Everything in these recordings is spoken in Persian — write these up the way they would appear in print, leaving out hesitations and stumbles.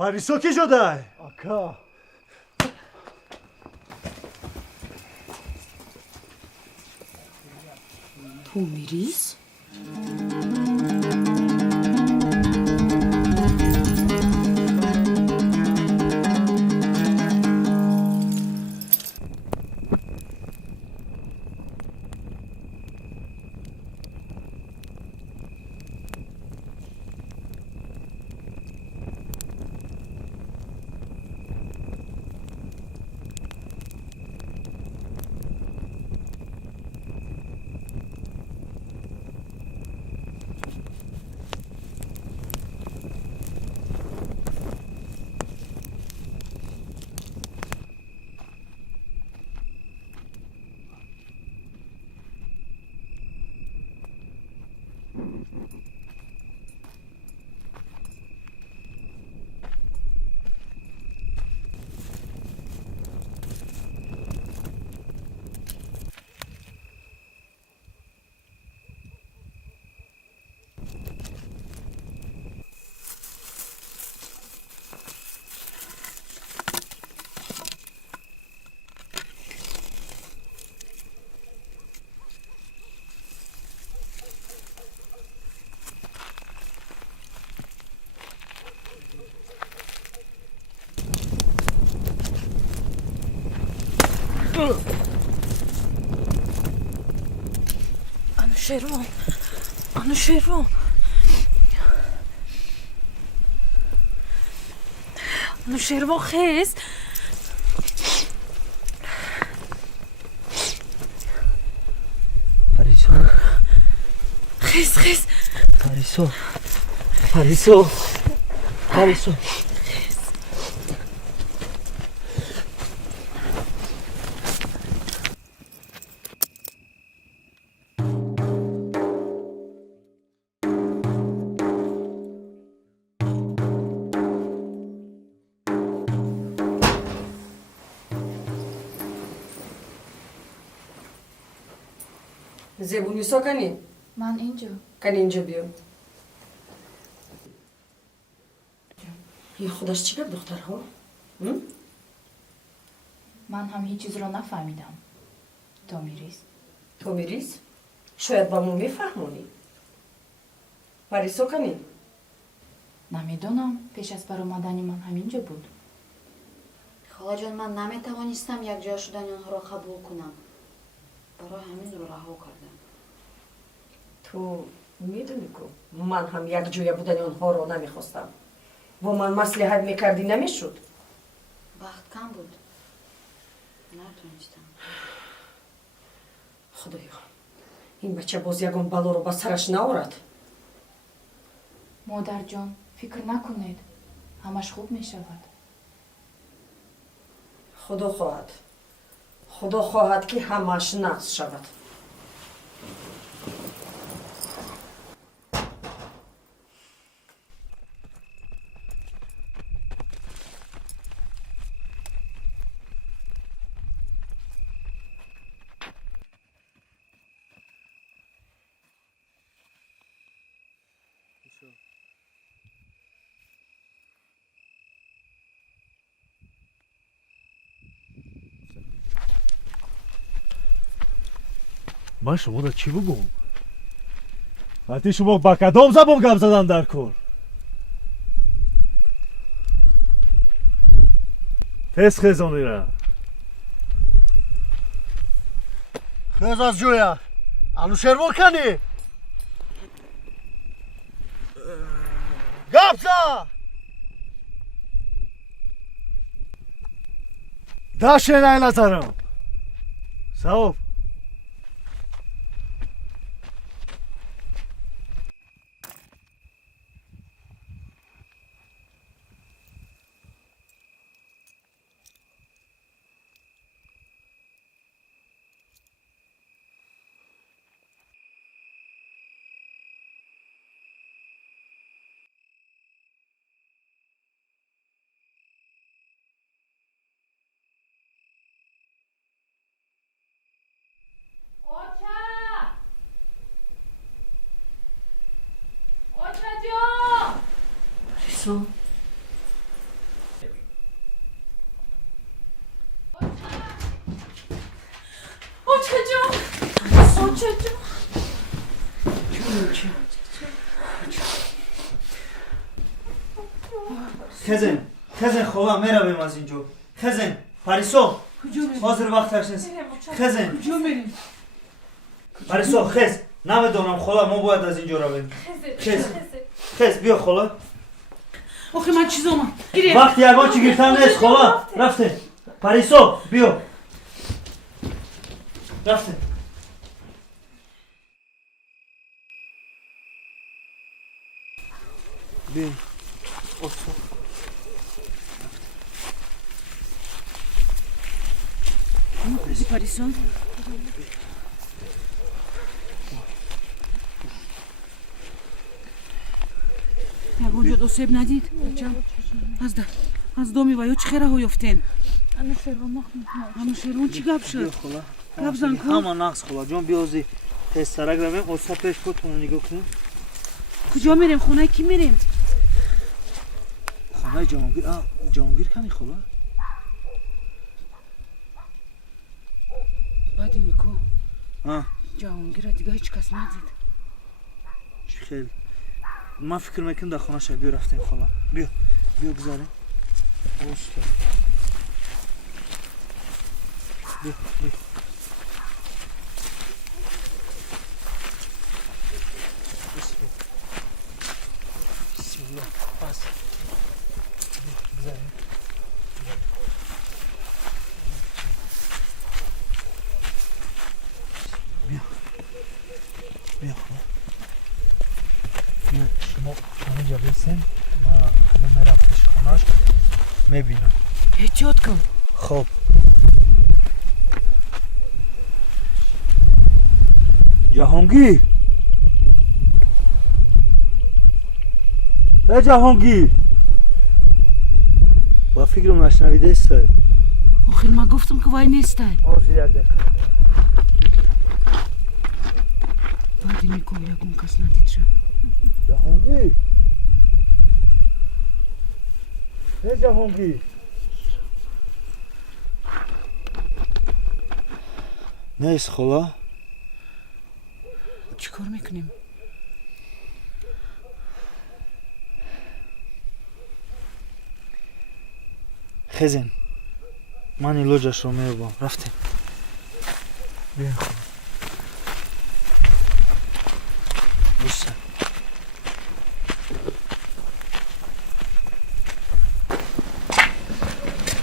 پریسا کی شده؟ آکا تومیریز؟ انوشیروان انوشیروان انوشیروان خیز پریسا خیز پریسا زبونیسا کنی؟ من اینجا. کنی اینجا بیام. این خودش چی کرد دخترها؟ من هم هیچ چیز رو نفهمیدم. تومیریز؟ شاید با مو میفهمونی. پریسا کنی؟ نمیدونم. پیش از برآمدن من همینجا بود. خاله جان من نمیتوانستم یک جا شدن آنها را قبول کنم. برای همین رو رها کردم. تو میدونی که من هم یک جویا بودن آنها رو نمیخواستم. با من مصلحت میکردی نمیشد. وقت کم بود. نتونستم. خدایا این بچه باز یگان بلا رو به سرش نآورد. مادر جان فکر نکنید. همش خوب می شود. خدا خواهد که همش نقص شود. من شما را چی بگم؟ وقتی شما با کدام زبان گپ زدن در کار؟ تست خیزانی را خیز از جویا انوشیروان کنی گپ زد داشته نه نظرم صاحب پریسا خزن خواه میرویم از اینجا. خزن پریسا حاضر وقت هست. خزن کجا میریم؟ پریسا خز نمیدونم خلا ما باید از اینجا رویم. خز بیا خلا. آخه من چیز اومد وقت یگان چی گرفتن نیست خلا رفته. پریسا بیا رفته. بیا پریسا یگونجا دو سیب ندید بچم از دو میوه چه خیره ها یفتین انوشیروان چی گپ شد گپ زن کن همه نقص خلا جان بیازی تسترک رویم اصلا پیش خودتون نگاه کنیم. کجا میریم خونه کی میریم خانه جهانگیر کنی خلا بعد نیکو جهانگیر دیگه هیچ کس ندید خیلی من فکر میکنم در خانه شبیه رفتیم خلا بیا بگذاریم بیا بسم الله بس بگذاریم بیا خلا شما همینجا بسین ما خودم میرم پیش خانه‌اش میبینم. احتیاط کن خب جهانگیر جهانگیر با فکرم نشنویده است. آخه من گفتم که وای نیسته آزیر یک دقیقه بعد نیکو یگون کس ندید شد جهانگیر جهانگیر نیست خلا چی کار میکنیم خزن من این لوجش رو میبام رفتیم بیاین خلا بسن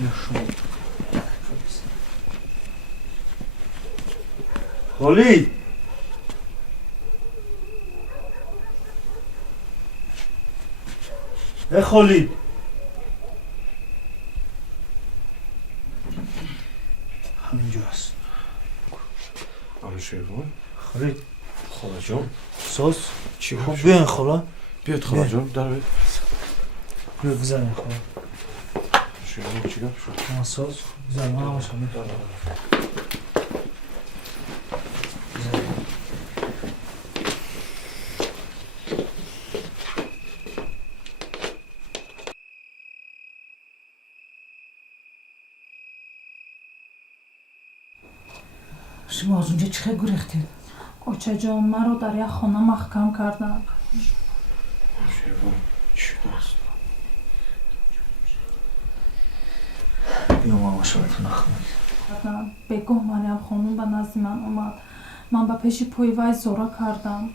بیا شما خالید خالید همینجاست. انوشیروان خاله خاله جان ساز چی خب شد؟ بیاین خاله. بیاد خاله جان در بیاد. بیا بزنین خاله. انوشیروان چی گپ شد؟ من ساز بزن من همش همین. شما از اونجا چه گریختید؟ کوچه جان مرا در یک خانه محکم کردن. انوشیروان چی هست؟ بیا من مشابهتون نخونم. بگاه مریم خانوم به نزد من اومد. من به پیش پای وی زورا کردم.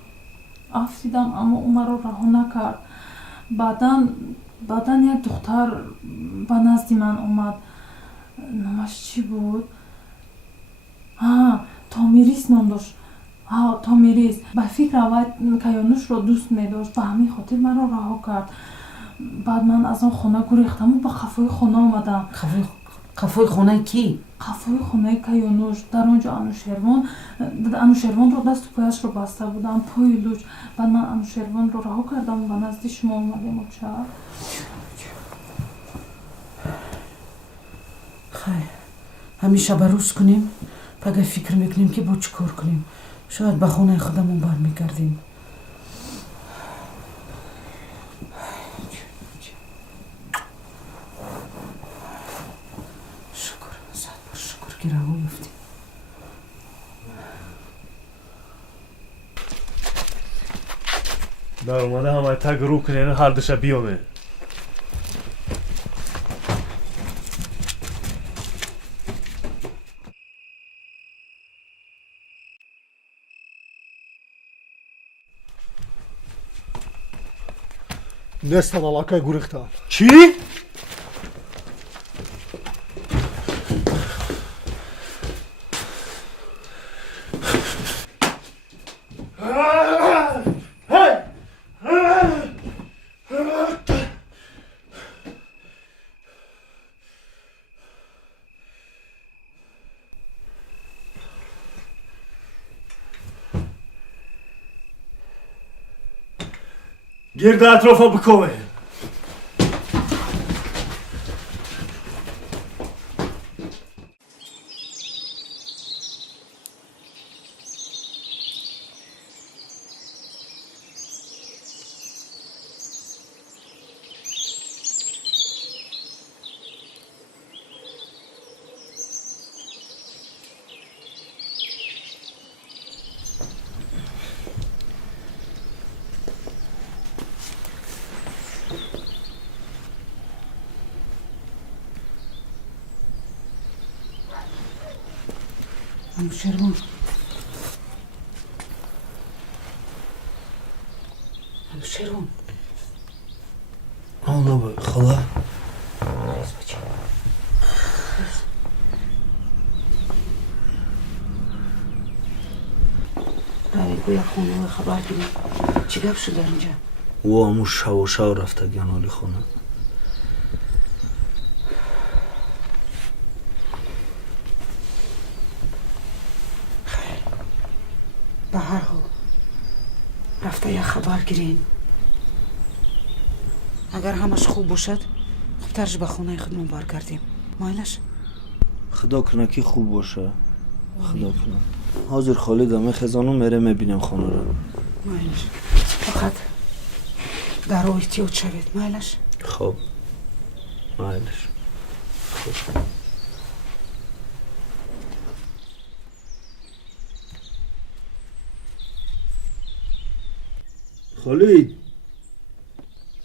افتیدم اما او مرا رها نکرد. بعدن یک دختر به نزد من اومد. نامش چی بود؟ تامیریس نام داشت. تامیریس. به فکر وی کیانوش را دوست می داشت. به همین خاطر مرا رها کرد. بعد من از آن خانه گریختم و به قفای خانه آمدم. قفای خونه کی؟ قفای خانه کیانوش. در آنجا انوشیروان را دست و پایش را بسته بودم. پای لوچ. بعد من انوشیروان را رها کردم و به نزد شما آمدیم. خیر همیشه بروز کنیم پگه فکر میکنیم که با چی کار کنیم. شاید به خونه خودمون برمیگردیم. شکر صد بار شکر که رها یافتیم. در اومده همه تگ رو کنین هر دوشه بیامه. Nestan alakaya guriktan. چی؟ گرد اطرافا بکوه. انوشیروان الله خاله باید خونه خبر گیریم. چی گپ شد در اینجا؟ او همون شو رفته گنالی خونه. به هر حال رفته یک خبر گیرین. اگر همش خوب باشد خودترش به خونه خودمون برگردیم. مایلش؟ خدا کنه که خوب باشه. خدا کنه. حاضر خالیدم خزانو میره میبینم خانه رو. مایلش فقط در رو احتیاط شوید. مایلش؟ خب مایلش. خب خالید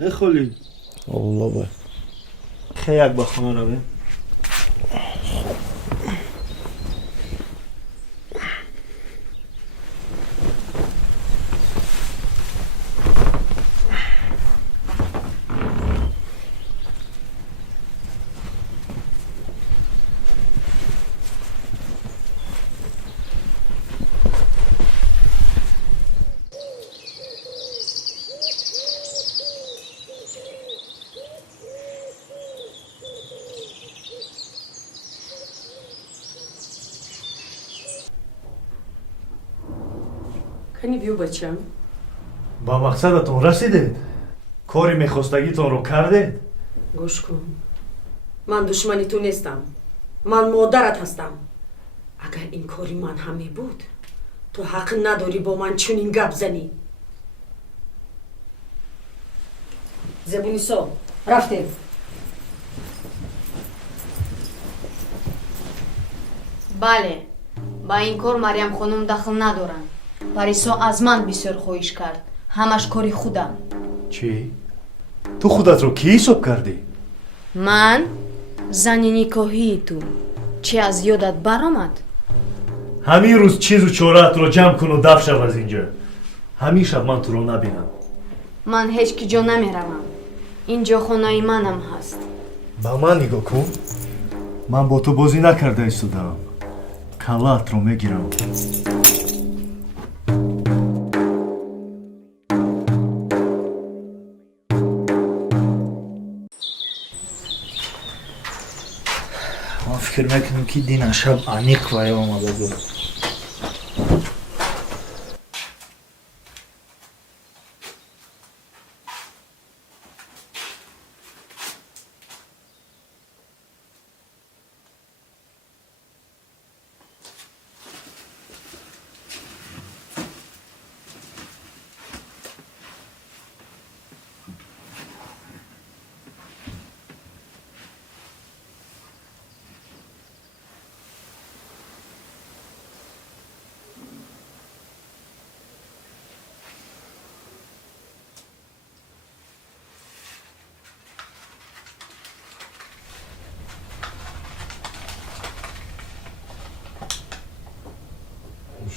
ای خالید Allah be. خیلی با خانه رو بیم. ҳани биё бачам. ба мақсадатон расидед? кори мехостагитонро кардед? гӯш кун. ман душмани ту нестам. ман модарат ҳастам. агар ин кори ман ҳам мебуд, ту ҳақ надорӣ бо ман чунин гап занӣ. зебунисо, рафтем. бале, ба ин кор марьямхонум дахл надоранд. парисо аз ман бисёр хоҳиш кард. ҳамаш кори худам. чӣ? ту худатро кӣ ҳисоб кардӣ? ман зани никоҳии ту чӣ аз ёдат баромад? ҳамин рӯз чизу чораатро ҷамъ куну дафт шав аз ин ҷо. ҳамин шаб ман туро набинам. ман ҳеҷ ки ҷо намеравам. ин ҷо хонаи манам ҳаст. ба ман нигоҳ кун. ман бо ту бозӣ накарда истодаам. калаатро мегирам. ман фикр мекунам ки дина шаб аниқ вая омада буд.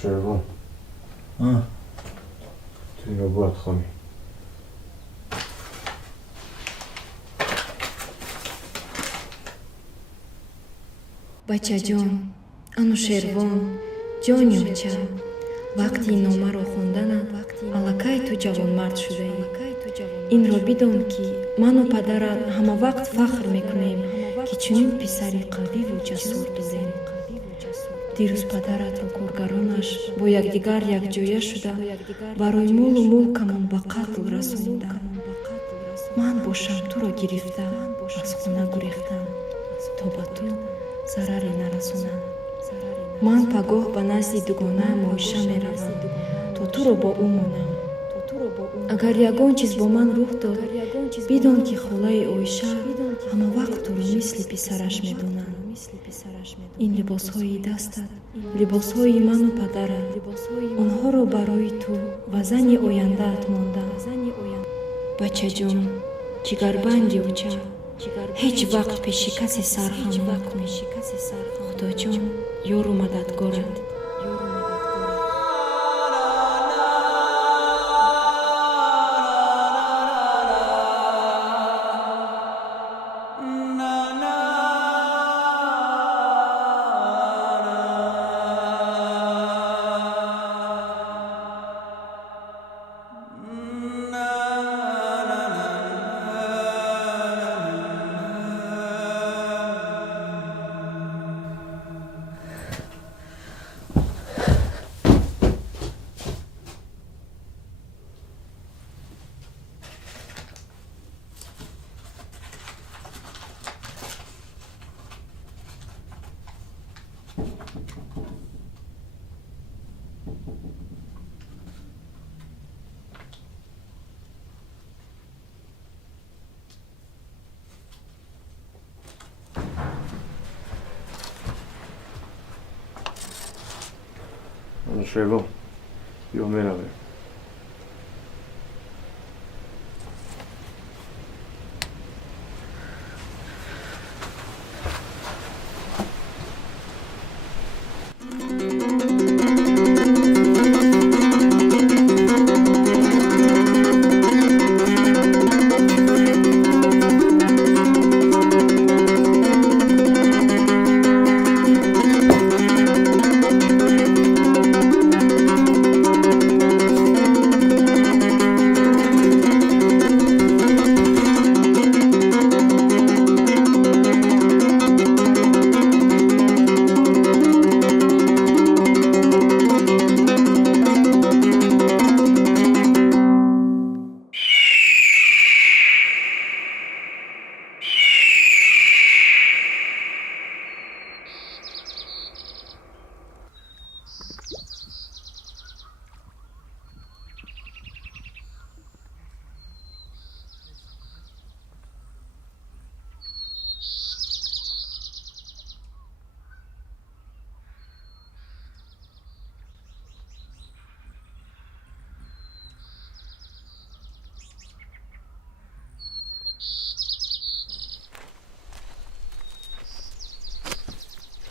شروان تو اینو باید خانی бачаҷон анушервон ҷонёча вақти номаро хонданам аллакай ту ҷавонмард шудаӣ. инро бидон ки ману падарат ҳамавақт фахр мекунем ки чунин писари қавиву ҷасур дорем. дирӯз падарату коргаронаш бо якдигар якҷоя шуда барои молу мулкамон ба қатл расониданд. ман бошам туро гирифта аз хона гурехтам то ба ту зараре нарасонам. ман пагоҳ ба назди дугонаам оиша меравам то туро бо ӯ монам. агар ягон чиз бо ман рух дод, бидон ки холаи оиша ҳамавақт туро мисли писараш медонад. ин либосҳои дастат либосҳои ману падарат, онҳоро барои ту ва зани ояндаат мондам. бачаҷон, ҷигарбанди уча, ҳеҷ вақт пеши касе сархам накун. худоҷон ёру мададгорат. شروان بیا میرویم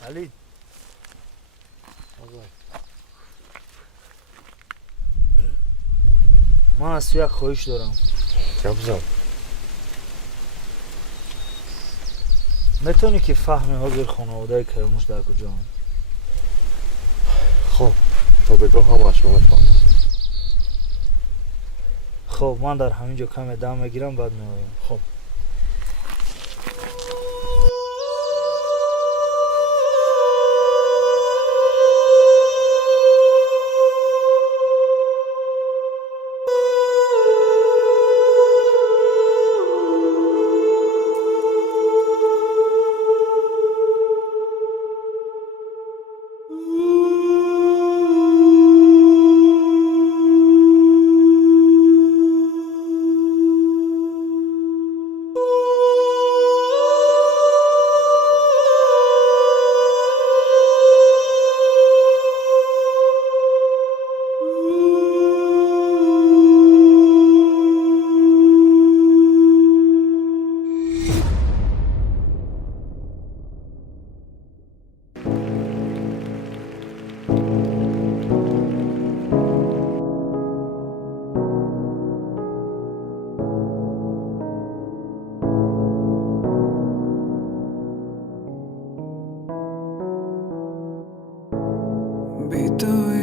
علی من از تو یک خواهش دارم. جبزم. میتونی که فهمی حاضر خانواده کیانوش در کجا هم؟ خب تو بگو همش رو میفهم. خب من در همینجا کمی دم میگیرم بعد میایم. خب بی تو